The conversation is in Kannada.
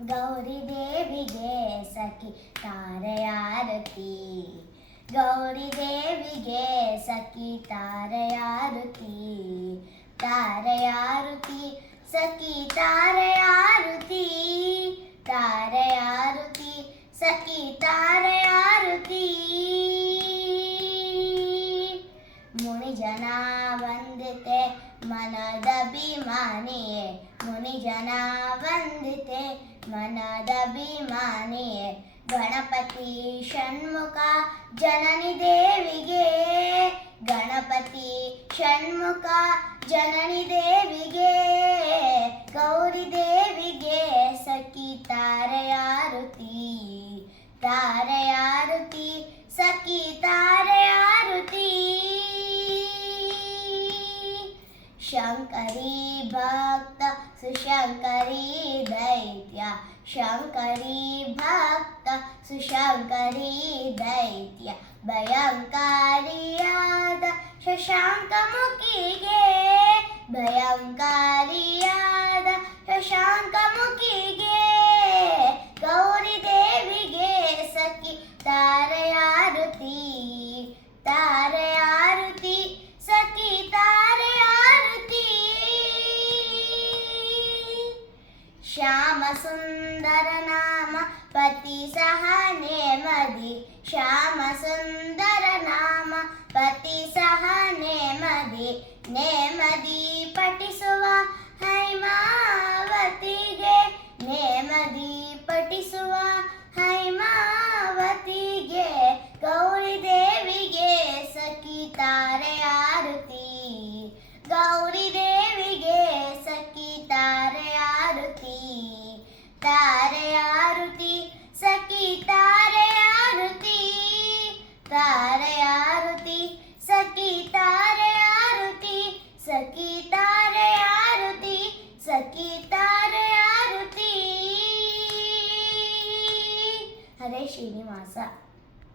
ಗೌರಿ ದೇವಿಗೆ ಸಖಿ ತಾರೆಯಾರತಿ ಗೌರಿ ದೇವಿಗೆ ಸಖಿ ತಾರೆಯಾರುತಿ ತಾರೆಯಾರುತಿ ಸಖಿ ತಾರೆಯಾರುತಿ ತಾರೆಯಾರುತಿ ಸಖಿ ತಾರೆಯಾರುತಿ ಮುನಿಜನ ವಂದಿತೆ ಮನದಭಿಮಾನಿಯೇ ಮುನಿಜನ ವಂದಿತೆ. ಮನದಭಿಮಾನಿಯೇ ಗಣಪತಿ ಷಣ್ಮುಖ ಜನನಿ ದೇವಿಗೆ. ಗಣಪತಿ ಷಣ್ಮುಖ ಜನನಿ ದೇವಿಗೆ. ಗೌರಿ ದೇವಿಗೆ ಸಖಿ ತಾರೆಯಾರುತಿ ತಾರೆಯಾರುತಿ ಸಖಿ ತಾರೆಯಾರುತಿ ಶಂಕರಿ ಭಕ್ತ ಸುಶಂಕರಿ ದೈತ್ಯ ಶಂಕರಿ ಭಕ್ತ ಸುಶಂಕರಿ ದೈತ್ಯ ಭಯಂಕಾರಿಯಾದ ಶಶಾಂಕ ಮುಖಿಗೆ ಭಯಂಕಾರಿಯಾದ ಶಶಾಂಕ ಮುಖಿಗೆ ಗೌರಿ ದೇವಿಗೆ ಸಖಿ ತಾರೆಯಾರುತಿ ಶ್ಯಾಮ ಸುಂದರ ನಾಮ ಪತಿ ಸಹ ನೇಮದಿ ಶ್ಯಾಮ ಸುಂದರ ನಾಮ ಪತಿ ಸಹ ನೇಮದಿ ನೇಮದಿ ಪಠಿಸುವ ಹೈಮಾವತಿಗೆ ತಾರೆಯಾರುತಿ ಸಖಿ ತಾರೆಯಾರುತಿ ತಾರೆಯಾರುತಿ ಸಖಿ ತಾರೆಯಾರುತಿ ಸಖಿ ತಾರೆಯಾರುತಿ ಸಖಿ ತಾರೆಯಾರುತಿ ಹರೇ ಶ್ರೀನಿವಾಸ.